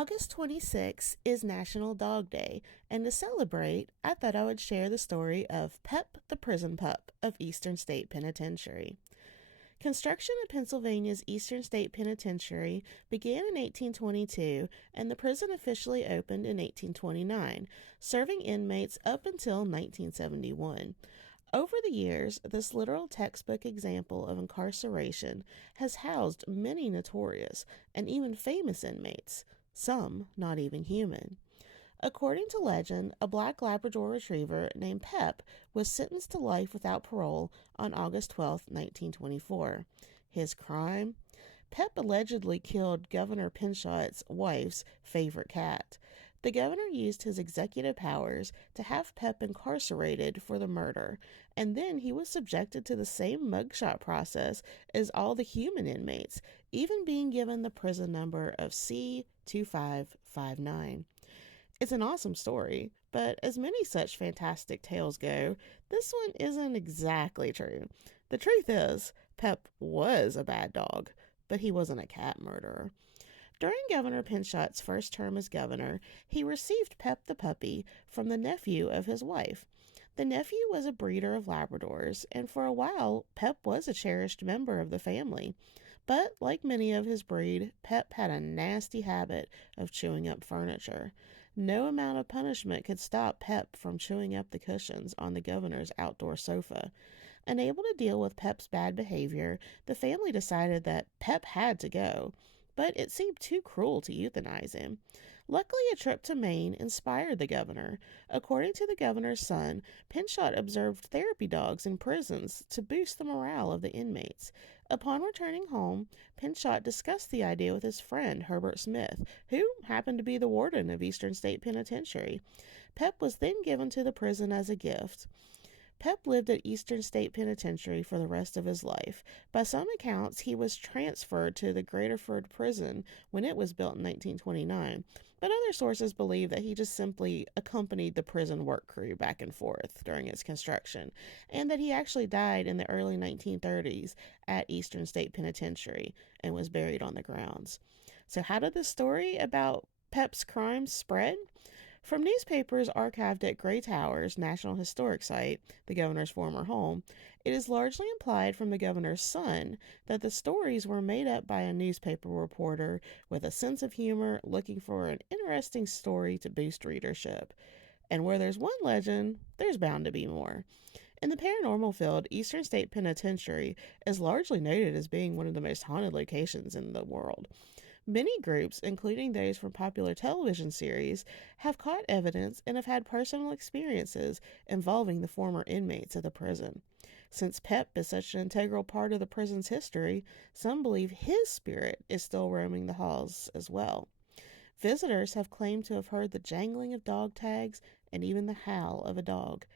August 26th is National Dog Day, and to celebrate, I thought I would share the story of Pep the Prison Pup of Eastern State Penitentiary. Construction of Pennsylvania's Eastern State Penitentiary began in 1822, and the prison officially opened in 1829, serving inmates up until 1971. Over the years, this literal textbook example of incarceration has housed many notorious and even famous inmates, some not even human. According to legend, a black Labrador retriever named Pep was sentenced to life without parole on August 12, 1924. His crime? Pep allegedly killed Governor Pinchot's wife's favorite cat. The governor used his executive powers to have Pep incarcerated for the murder, and then he was subjected to the same mugshot process as all the human inmates, even being given the prison number of C2559. It's an awesome story, but as many such fantastic tales go, this one isn't exactly true. The truth is, Pep was a bad dog, but he wasn't a cat murderer. During Governor Pinchot's first term as governor, he received Pep the puppy from the nephew of his wife. The nephew was a breeder of Labradors, and for a while, Pep was a cherished member of the family. But, like many of his breed, Pep had a nasty habit of chewing up furniture. No amount of punishment could stop Pep from chewing up the cushions on the governor's outdoor sofa. Unable to deal with Pep's bad behavior, the family decided that Pep had to go, but it seemed too cruel to euthanize him. Luckily, a trip to Maine inspired the governor. According to the governor's son, Pinchot observed therapy dogs in prisons to boost the morale of the inmates. Upon returning home, Pinchot discussed the idea with his friend Herbert Smith, who happened to be the warden of Eastern State Penitentiary. Pep was then given to the prison as a gift. Pep lived at Eastern State Penitentiary for the rest of his life. By some accounts, he was transferred to the Graterford Prison when it was built in 1929, but other sources believe that he just simply accompanied the prison work crew back and forth during its construction, and that he actually died in the early 1930s at Eastern State Penitentiary and was buried on the grounds. So how did this story about Pep's crimes spread? From newspapers archived at Gray Towers National Historic Site, the governor's former home, it is largely implied from the governor's son that the stories were made up by a newspaper reporter with a sense of humor looking for an interesting story to boost readership. And where there's one legend, there's bound to be more. In the paranormal field, Eastern State Penitentiary is largely noted as being one of the most haunted locations in the world. Many groups, including those from popular television series, have caught evidence and have had personal experiences involving the former inmates of the prison. Since Pep is such an integral part of the prison's history, some believe his spirit is still roaming the halls as well. Visitors have claimed to have heard the jangling of dog tags and even the howl of a dog